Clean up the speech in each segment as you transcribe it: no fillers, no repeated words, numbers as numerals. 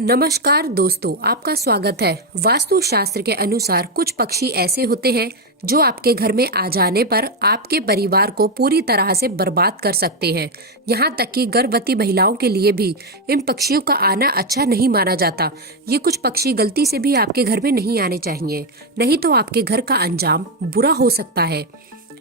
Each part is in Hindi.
नमस्कार दोस्तों, आपका स्वागत है। वास्तु शास्त्र के अनुसार कुछ पक्षी ऐसे होते हैं जो आपके घर में आ जाने पर आपके परिवार को पूरी तरह से बर्बाद कर सकते हैं। यहाँ तक कि गर्भवती महिलाओं के लिए भी इन पक्षियों का आना अच्छा नहीं माना जाता। ये कुछ पक्षी गलती से भी आपके घर में नहीं आने चाहिए, नहीं तो आपके घर का अंजाम बुरा हो सकता है।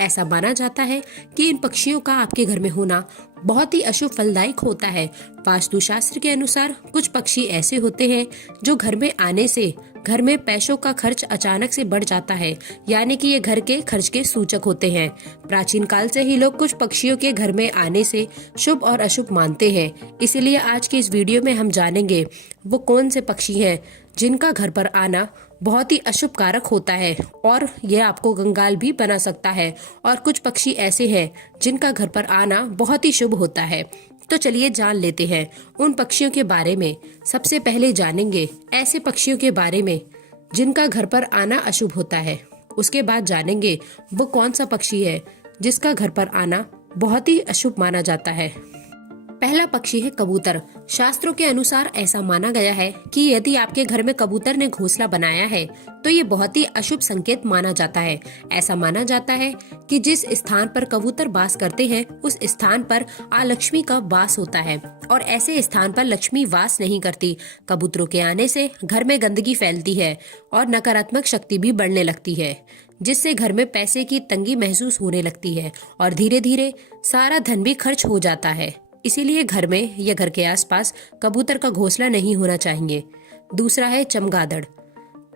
ऐसा माना जाता है कि इन पक्षियों का आपके घर में होना बहुत ही अशुभ फलदायक होता है। वास्तु शास्त्र के अनुसार कुछ पक्षी ऐसे होते हैं जो घर में आने से घर में पैसों का खर्च अचानक से बढ़ जाता है, यानी कि ये घर के खर्च के सूचक होते हैं। प्राचीन काल से ही लोग कुछ पक्षियों के घर में आने से शुभ और अशुभ मानते हैं। इसीलिए आज की इस वीडियो में हम जानेंगे वो कौन से पक्षी हैं जिनका घर पर आना बहुत ही अशुभ कारक होता है और यह आपको कंगाल भी बना सकता है, और कुछ पक्षी ऐसे हैं जिनका घर पर आना बहुत ही शुभ होता है। तो चलिए जान लेते हैं उन पक्षियों के बारे में। सबसे पहले जानेंगे ऐसे पक्षियों के बारे में जिनका घर पर आना अशुभ होता है। उसके बाद जानेंगे वो कौन सा पक्षी है जिसका घर पर आना बहुत ही अशुभ माना जाता है। पहला पक्षी है कबूतर। शास्त्रों के अनुसार ऐसा माना गया है कि यदि आपके घर में कबूतर ने घोंसला बनाया है तो ये बहुत ही अशुभ संकेत माना जाता है। ऐसा माना जाता है कि जिस स्थान पर कबूतर वास करते हैं उस स्थान पर अलक्ष्मी का वास होता है, और ऐसे स्थान पर लक्ष्मी वास नहीं करती। कबूतरों के आने से घर में गंदगी फैलती है और नकारात्मक शक्ति भी बढ़ने लगती है, जिससे घर में पैसे की तंगी महसूस होने लगती है और धीरे धीरे सारा धन भी खर्च हो जाता है। इसीलिए घर में या घर के आसपास कबूतर का घोंसला नहीं होना चाहिए। दूसरा है चमगादड़।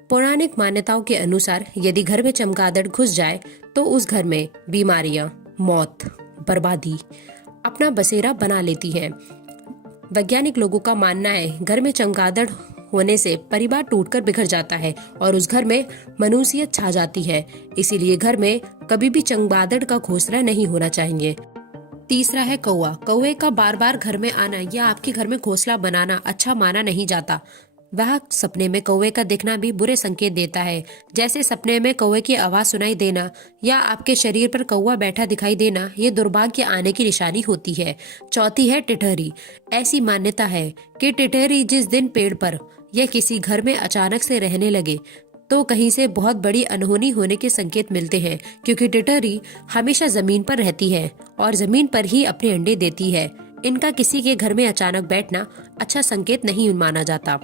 पौराणिक मान्यताओं के अनुसार यदि घर में चमगादड़ घुस जाए तो उस घर में बीमारियां, मौत, बर्बादी अपना बसेरा बना लेती हैं। वैज्ञानिक लोगों का मानना है घर में चमगादड़ होने से परिवार टूटकर बिखर जाता है और उस घर में मनुष्यत छा जाती है। इसीलिए घर में कभी भी चमगादड़ का घोंसला नहीं होना चाहिए। तीसरा है कौवा। कौवे का बार बार घर में आना या आपके घर में घोंसला बनाना अच्छा माना नहीं जाता। वह सपने में कौवे का दिखना भी बुरे संकेत देता है, जैसे सपने में कौवे की आवाज सुनाई देना या आपके शरीर पर कौवा बैठा दिखाई देना, ये दुर्भाग्य आने की निशानी होती है। चौथी है टिटहरी। ऐसी मान्यता है कि टिटहरी जिस दिन पेड़ पर या किसी घर में अचानक से रहने लगे तो कहीं से बहुत बड़ी अनहोनी होने के संकेत मिलते हैं, क्योंकि टिटहरी हमेशा जमीन पर रहती है और जमीन पर ही अपने अंडे देती है। इनका किसी के घर में अचानक बैठना अच्छा संकेत नहीं माना जाता।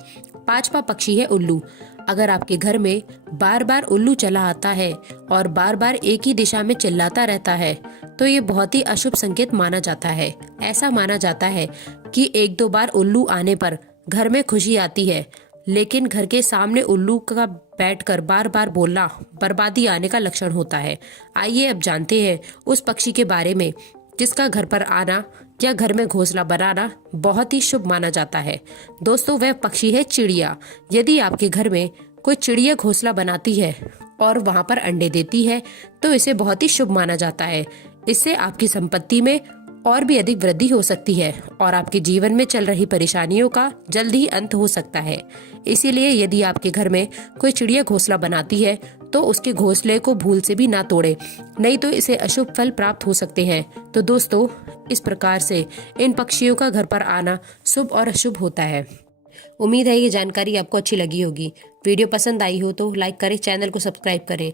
पांचवा पक्षी है उल्लू। अगर आपके घर में बार बार उल्लू चला आता है और बार बार एक ही दिशा में चिल्लाता रहता है तो ये बहुत ही अशुभ संकेत माना जाता है। ऐसा माना जाता है कि एक दो बार उल्लू आने पर घर में खुशी आती है, लेकिन घर के सामने उल्लू का बैठकर बार बार बोलना बर्बादी आने का लक्षण होता है। आइए अब जानते हैं उस पक्षी के बारे में जिसका घर पर आना या घर में घोंसला बनाना बहुत ही शुभ माना जाता है। दोस्तों, वह पक्षी है चिड़िया। यदि आपके घर में कोई चिड़िया घोंसला बनाती है और वहां पर अंडे देती है तो इसे बहुत ही शुभ माना जाता है। इससे आपकी संपत्ति में और भी अधिक वृद्धि हो सकती है और आपके जीवन में चल रही परेशानियों का जल्द ही अंत हो सकता है। इसीलिए यदि आपके घर में कोई चिड़िया घोंसला बनाती है तो उसके घोंसले को भूल से भी ना तोड़े, नहीं तो इसे अशुभ फल प्राप्त हो सकते हैं। तो दोस्तों, इस प्रकार से इन पक्षियों का घर पर आना शुभ और अशुभ होता है। उम्मीद है ये जानकारी आपको अच्छी लगी होगी। वीडियो पसंद आई हो तो लाइक करें, चैनल को सब्सक्राइब करें।